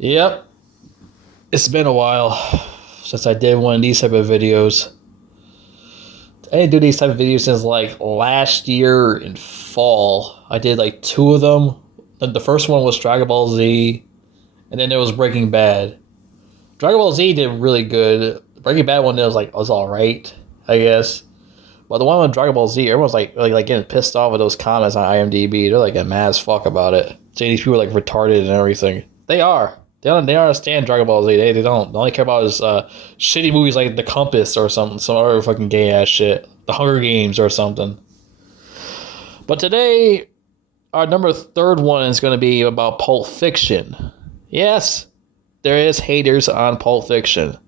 Yep, it's been a while since I did one of these type of videos. I didn't do these type of videos since like last year in fall. I did like two of them. The first one was Dragon Ball Z, and then there was Breaking Bad. Dragon Ball Z did really good. The Breaking Bad one was alright, I guess. But the one with Dragon Ball Z, everyone's like getting pissed off with those comments on IMDb. They're like getting mad as fuck about it, saying these people are like retarded and everything. They are. They don't understand Dragon Ball Z. They don't. They only care about his shitty movies like The Compass or something, some other fucking gay ass shit. The Hunger Games or something. But today, our third one is going to be about Pulp Fiction. Yes, there is haters on Pulp Fiction.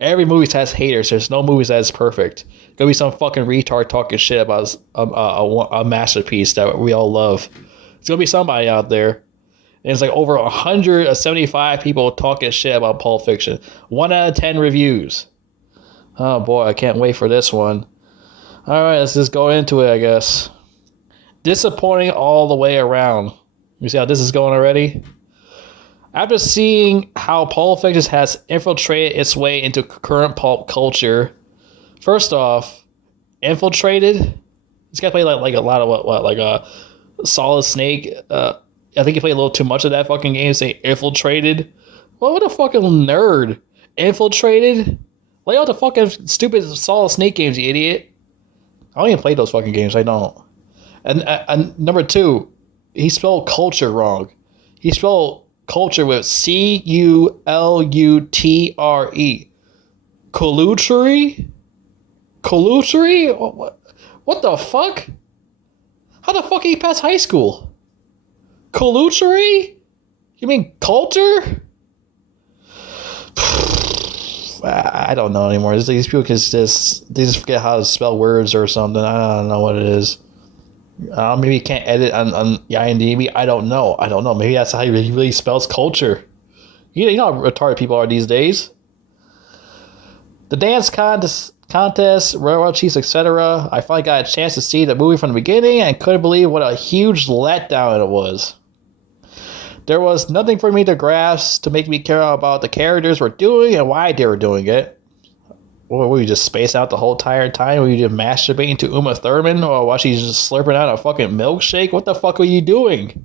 Every movie has haters. There's no movies that is perfect. Gonna be some fucking retard talking shit about a masterpiece that we all love. It's gonna be somebody out there. And it's like over 175 people talking shit about Pulp Fiction. 1 out of 10 reviews. Oh boy, I can't wait for this one. Alright, let's just go into it, I guess. Disappointing all the way around. You see how this is going already? After seeing how Pulp Fiction has infiltrated its way into current pulp culture, first off, infiltrated? This guy played like a lot of like a Solid Snake. I think he played a little too much of that fucking game. Say infiltrated. Well, what a fucking nerd. Infiltrated? Lay out the fucking stupid Solid Snake games, you idiot. I don't even play those fucking games. I don't. And number two, he spelled culture wrong. He spelled culture with Cullutre. Cullutre? Cullutre? What the fuck? How the fuck did he pass high school? Cullutre? You mean culture? I don't know anymore. These people they just forget how to spell words or something. I don't know what it is. Maybe you can't edit on IMDb. I don't know. Maybe that's how he really spells culture. You know how retarded people are these days. The dance contest, railroad chiefs, etc. I finally got a chance to see the movie from the beginning and couldn't believe what a huge letdown it was. There was nothing for me to grasp to make me care about the characters were doing and why they were doing it. Were you just space out the whole entire time? Were you just masturbating to Uma Thurman or while she's just slurping out a fucking milkshake? What the fuck were you doing?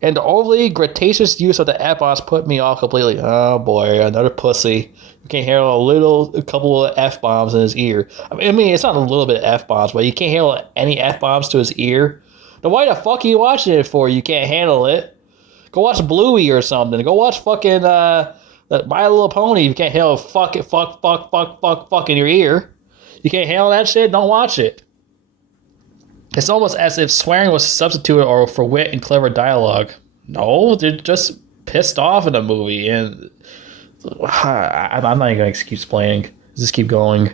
And the overly gratuitous use of the F-bombs put me off completely. Oh boy, another pussy. You can't hear a couple of F-bombs in his ear. I mean, it's not a little bit of F-bombs, but you can't hear any F-bombs to his ear. Then why the fuck are you watching it for? You can't handle it. Go watch Bluey or something. Go watch fucking My Little Pony. You can't handle fuck in your ear. You can't handle that shit? Don't watch it. It's almost as if swearing was substituted or for wit and clever dialogue. No, they're just pissed off in the movie. And I'm not even going to keep explaining. Just keep going.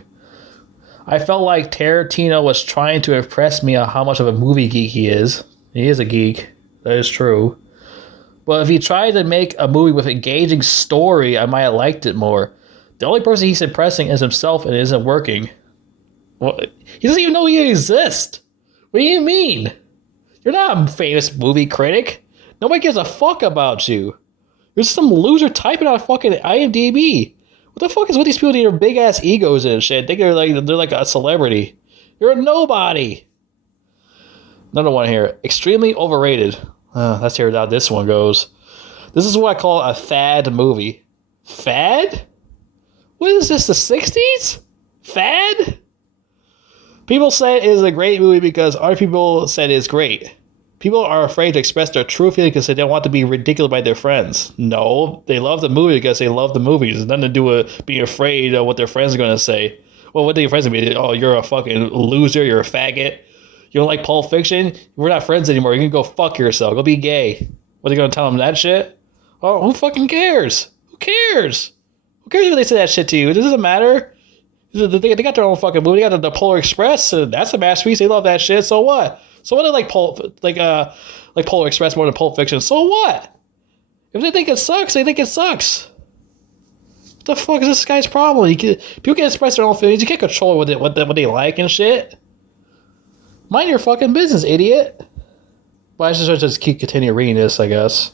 I felt like Tarantino was trying to impress me on how much of a movie geek he is. He is a geek. That is true. But if he tried to make a movie with an engaging story, I might have liked it more. The only person he's impressing is himself, and it isn't working. Well, he doesn't even know you exist. What do you mean? You're not a famous movie critic. Nobody gives a fuck about you. You're some loser typing on fucking IMDb. What the fuck is with these people with their big ass egos and shit? Think they're like a celebrity. You're a nobody. Another one here. Extremely overrated. Let's hear how this one goes. This is what I call a fad movie. Fad? What is this, the 60s? Fad? People say it is a great movie because other people said it's great. People are afraid to express their true feelings because they don't want to be ridiculed by their friends. No, they love the movie because they love the movie. It's nothing to do with being afraid of what their friends are going to say. Well, what do your friends going to be? Oh, you're a fucking loser. You're a faggot. You don't like Pulp Fiction? We're not friends anymore. You can go fuck yourself. Go be gay. What, are they going to tell them that shit? Oh, who fucking cares? Who cares? Who cares if they say that shit to you? It doesn't matter. They got their own fucking movie. They got the Polar Express. That's a masterpiece. They love that shit. So what? So what? They like Polar Express more than Pulp Fiction. So what? If they think it sucks, they think it sucks. What the fuck is this guy's problem? People can express their own feelings. You can't control what they like and shit. Mind your fucking business, idiot. Well, I should just keep continue reading this, I guess.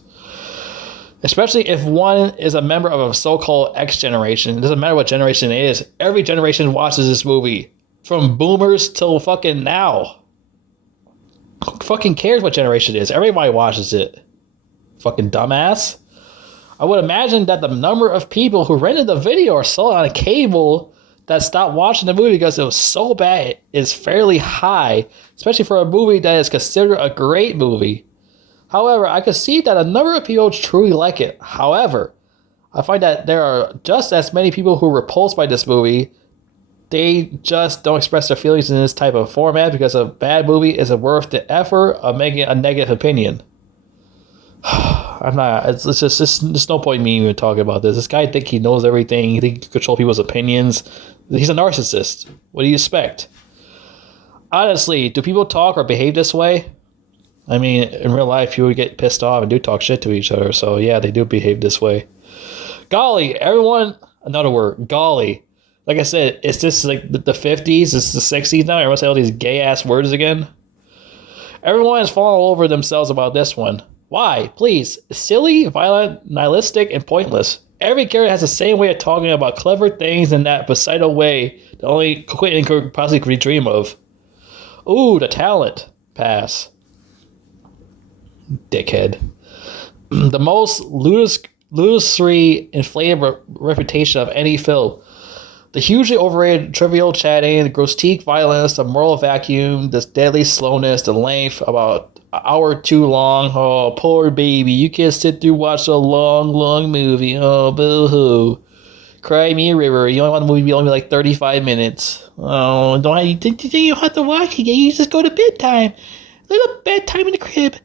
Especially if one is a member of a so-called X generation. It doesn't matter what generation it is. Every generation watches this movie. From boomers till fucking now. Who fucking cares what generation it is? Everybody watches it. Fucking dumbass. I would imagine that the number of people who rented the video or saw it on a cable that stopped watching the movie because it was so bad is fairly high. Especially for a movie that is considered a great movie. However, I could see that a number of people truly like it. However, I find that there are just as many people who are repulsed by this movie. They just don't express their feelings in this type of format because a bad movie isn't worth the effort of making a negative opinion. I'm not. It's just there's no point in me even talking about this. This guy think he knows everything. He think he can control people's opinions. He's a narcissist. What do you expect? Honestly, do people talk or behave this way? I mean, in real life, people get pissed off and do talk shit to each other. So yeah, they do behave this way. Golly, everyone. Another word, golly. Like I said, it's just like the 50s, it's the 60s now. Everyone say all these gay ass words again. Everyone is falling all over themselves about this one. Why? Please. Silly, violent, nihilistic, and pointless. Every character has the same way of talking about clever things in that besides way that only Quentin could possibly dream of. Ooh, the talent. Pass. Dickhead. The most ludicrously inflated reputation of any film. The hugely overrated trivial chatting, the grotesque violence, the moral vacuum, the deadly slowness, the length, about an hour too long. Oh, poor baby. You can't sit through watch a long movie. Oh, boo-hoo. Cry me a river. You only want the movie to be only like 35 minutes. Oh, don't have to watch it. You just go to bedtime. Little bedtime in the crib.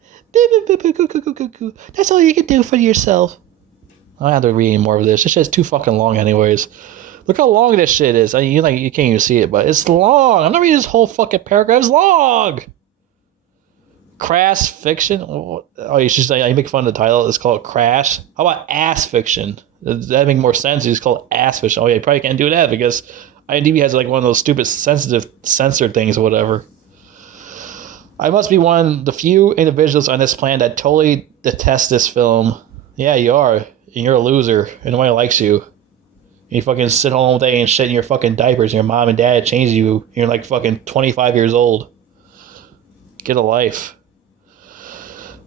That's all you can do for yourself. I don't have to read any more of this. This shit's too fucking long anyways. Look how long this shit is. I mean, you can't even see it, but it's long. I'm not reading this whole fucking paragraph. It's long. Crass fiction. Oh, you should say you make fun of the title. It's called Crash. How about ass fiction? That'd make more sense. It's called ass fiction. Oh yeah, you probably can't do that because IMDb has like one of those stupid sensitive censored things or whatever. I must be one of the few individuals on this planet that totally detest this film. Yeah, you are. And you're a loser. And nobody likes you. You fucking sit home all day and shit in your fucking diapers and your mom and dad change you. And you're like fucking 25 years old. Get a life.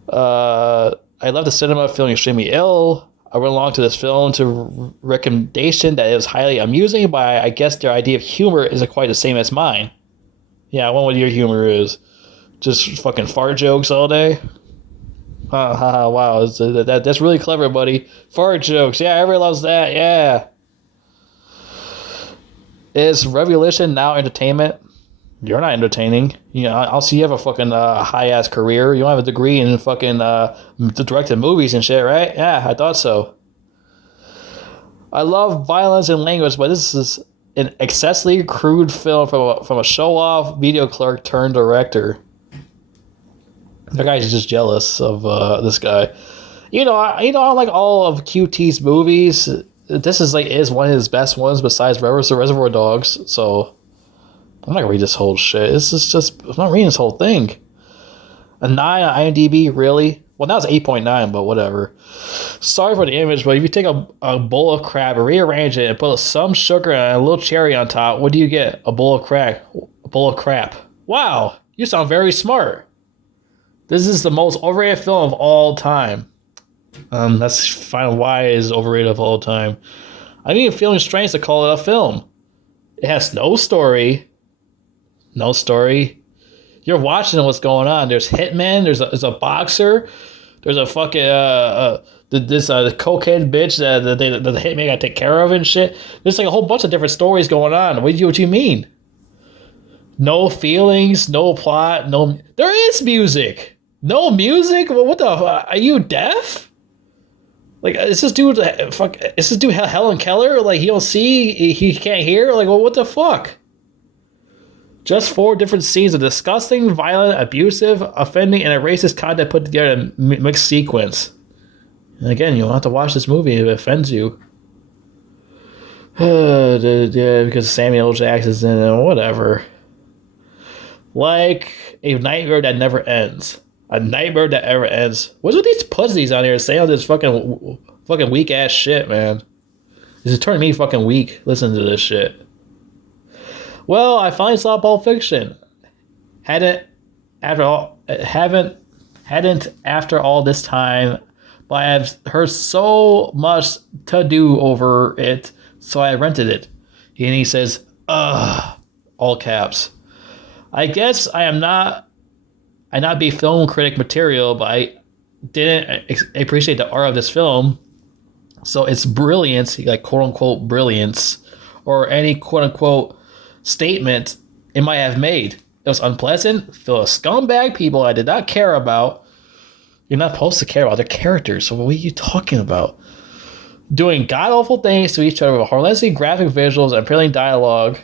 I left the cinema feeling extremely ill. I went along to this film to recommendation that it was highly amusing, but I guess their idea of humor isn't quite the same as mine. Yeah, I wonder what your humor is. Just fucking fart jokes all day? Wow, that's really clever, buddy. Fart jokes. Yeah, everybody loves that. Yeah. Is Revolution now entertainment? You're not entertaining. You know, I'll see you have a fucking high-ass career. You don't have a degree in fucking directing movies and shit, right? Yeah, I thought so. I love violence and language, but this is an excessively crude film from a show-off video clerk turned director. The guy's just jealous of this guy. I like all of QT's movies. This is one of his best ones besides Reservoir Dogs. So I'm not gonna read this whole shit. I'm not reading this whole thing. A 9 on IMDb, really? Well, now it's 8.9, but whatever. Sorry for the image, but if you take a bowl of crab and rearrange it and put some sugar and a little cherry on top, what do you get? A bowl of crap. Wow, you sound very smart. This is the most overrated film of all time. That's fine. Why is overrated of all time? I'm even feeling strange to call it a film. It has no story. No story. You're watching what's going on. There's hitmen. There's a boxer. There's a fucking this cokehead bitch that the hitman got to take care of and shit. There's like a whole bunch of different stories going on. What do you mean? No feelings, no plot, no. There is music. No music? Well, what the? Are you deaf? Like, is this dude Helen Keller? Like, he don't see, he can't hear? Like, well, what the fuck? Just 4 different scenes of disgusting, violent, abusive, offending, and a racist content put together in a mixed sequence. And again, you'll have to watch this movie if it offends you. Yeah, because Samuel L. Jackson's in it, whatever. Like a nightmare that never ends. A nightmare that ever ends. What's with these pussies on here saying all this fucking weak ass shit, man? This is turning me fucking weak. Listen to this shit. Well, I finally saw Pulp Fiction. Hadn't after all this time, but I have heard so much to do over it, so I rented it. And he says, ugh, all caps. I guess I not be film critic material, but I didn't appreciate the art of this film. So it's brilliance, like quote unquote brilliance, or any quote unquote statement it might have made. It was unpleasant, full of scumbag people I did not care about. You're not supposed to care about their characters, so what are you talking about? Doing god-awful things to each other with horrendously graphic visuals and appealing dialogue.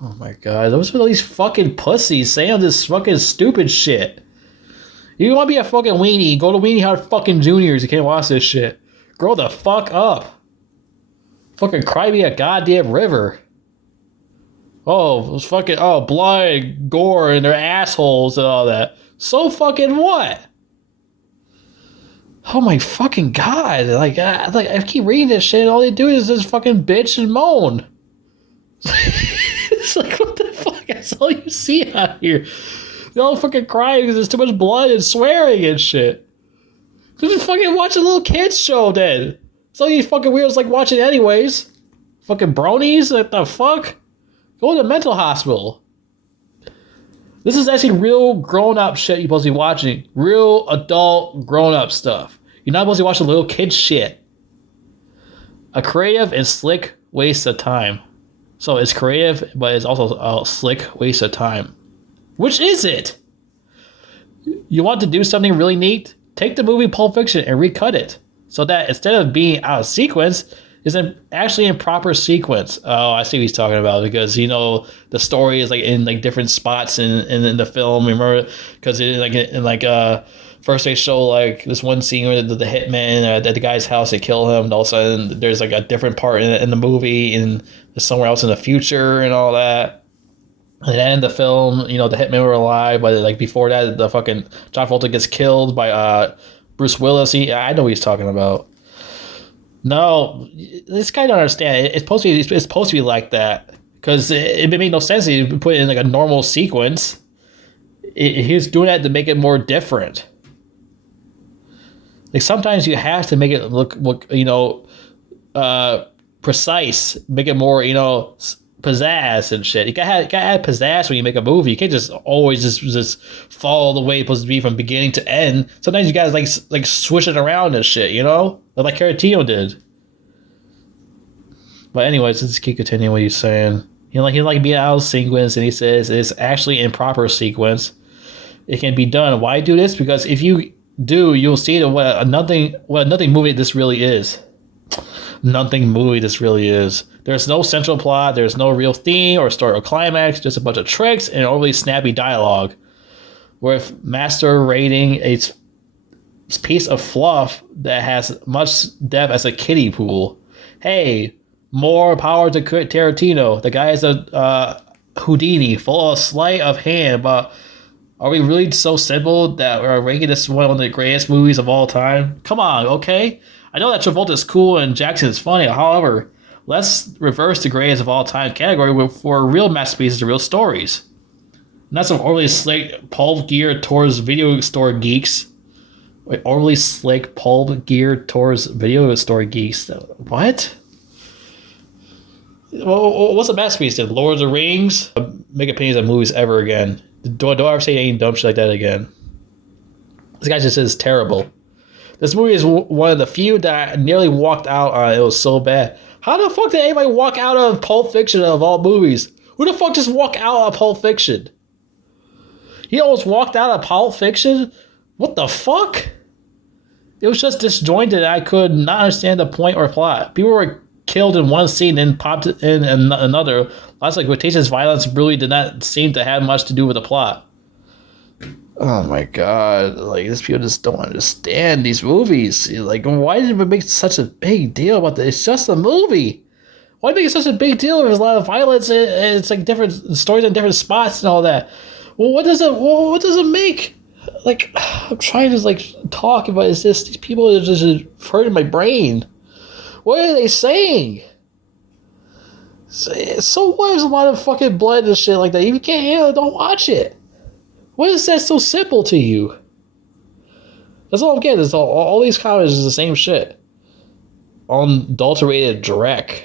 Oh my god, those are all these fucking pussies saying this fucking stupid shit. You want to be a fucking weenie, go to Weenie Hard fucking Juniors. You can't watch this shit. Grow the fuck up. Fucking cry me a goddamn river. Oh, it's fucking, blood, gore, and their assholes and all that. So fucking what? Oh my fucking god. Like I keep reading this shit and all they do is just fucking bitch and moan. It's like, what the fuck? That's all you see out here. They're all fucking crying because there's too much blood and swearing and shit. Just fucking watch a little kids show then. It's all you fucking weirdos like watching anyways. Fucking bronies? What the fuck? Go to the mental hospital. This is actually real grown-up shit you're supposed to be watching. Real adult grown-up stuff. You're not supposed to be watching little kid shit. A creative and slick waste of time. So it's creative, but it's also a slick waste of time. Which is it? You want to do something really neat? Take the movie Pulp Fiction and recut it. So that instead of being out of sequence, it's actually in proper sequence. Oh, I see what he's talking about, because the story is like in like different spots in the film. Remember, because first they show like this one scene where the hitman at the guy's house, they kill him, and all of a sudden there's like a different part in the movie and somewhere else in the future and all that. And then the film, the hitmen were alive, but like before that, the fucking John Travolta gets killed by Bruce Willis. I know what he's talking about. No, this guy don't understand. It's supposed to be like that, because it made no sense to put it in like a normal sequence. He was doing that to make it more different. Like sometimes you have to make it look precise, make it more pizzazz and shit. You gotta add pizzazz when you make a movie. You can't just always just follow the way it's supposed to be from beginning to end. Sometimes you guys like switch it around and shit, like Tarantino did. But anyways, let's keep continuing what he's saying. He like being out of sequence, and he says it's actually in proper sequence. It can be done. Why do this? Because if you do, you'll see what a nothing movie this really is. Nothing movie this really is. There's no central plot, there's no real theme or story or climax, just a bunch of tricks and overly snappy dialogue. With master rating a piece of fluff that has much depth as a kiddie pool. Hey, more power to Tarantino. The guy is a Houdini, full of sleight of hand, but are we really so simple that we're ranking this one of the greatest movies of all time? Come on, okay? I know that Travolta is cool and Jackson is funny, however, let's reverse the greatest of all time category for real masterpieces, real stories. Not some overly slick pulp geared towards video store geeks. Wait, overly slick pulp geared towards video store geeks. What? Well, what's a masterpiece then? Lord of the Rings? Make opinions on movies ever again. Don't ever say any dumb shit like that again. This guy just says terrible. This movie is one of the few that I nearly walked out on. It was so bad. How the fuck did anybody walk out of Pulp Fiction of all movies? Who the fuck just walked out of Pulp Fiction? He almost walked out of Pulp Fiction? What the fuck? It was just disjointed. I could not understand the point or plot. People were killed in one scene and popped in another. Lots of gratuitous violence really did not seem to have much to do with the plot. Oh my god, like these people just don't understand these movies. Like, why did it make such a big deal about this? It's just a movie. Why make it such a big deal? There's a lot of violence and it's like different stories in different spots and all that. Well, what does it make like, I'm trying to like talk about is this these people are just hurting my brain. What are they saying? So what? There's a lot of fucking blood and shit like that. If you can't handle it, don't watch it. What is that so simple to you? That's all I'm getting. Is all these comments is the same shit. Unadulterated Drek.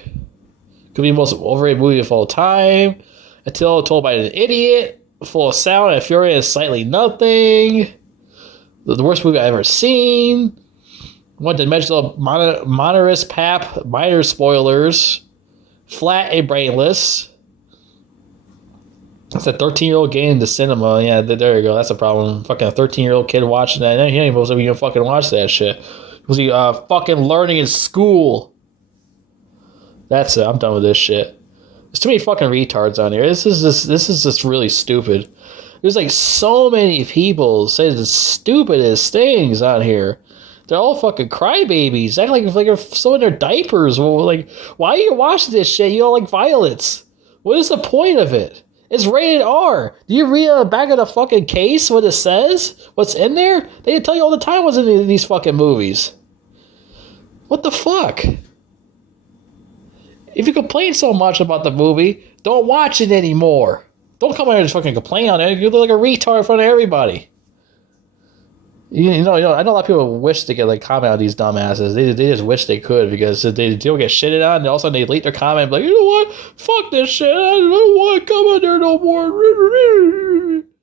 Could be the most overrated movie of all time. Until told by an idiot. Full of sound and fury and slightly nothing. The worst movie I've ever seen. One-dimensional monoris pap. Minor spoilers. Flat and brainless. That's a 13-year-old getting into cinema. Yeah, there you go. That's a problem. Fucking a 13-year-old kid watching that. He ain't supposed to be fucking watch that shit. Was he fucking learning in school? That's it. I'm done with this shit. There's too many fucking retards on here. This is just really stupid. There's like so many people say the stupidest things on here. They're all fucking crybabies. Act like they're still in their diapers. Well, like, why are you watching this shit? You don't like violence. What is the point of it? It's rated R. Do you read on the back of the fucking case what it says? What's in there? They tell you all the time what's in these fucking movies. What the fuck? If you complain so much about the movie, don't watch it anymore. Don't come out here and fucking complain on it. You look like a retard in front of everybody. You know, I know a lot of people wish they could like comment on these dumbasses. They just wish they could because they don't get shitted on. And all of a sudden they delete their comment and be like, you know what? Fuck this shit. I don't want to come in there no more.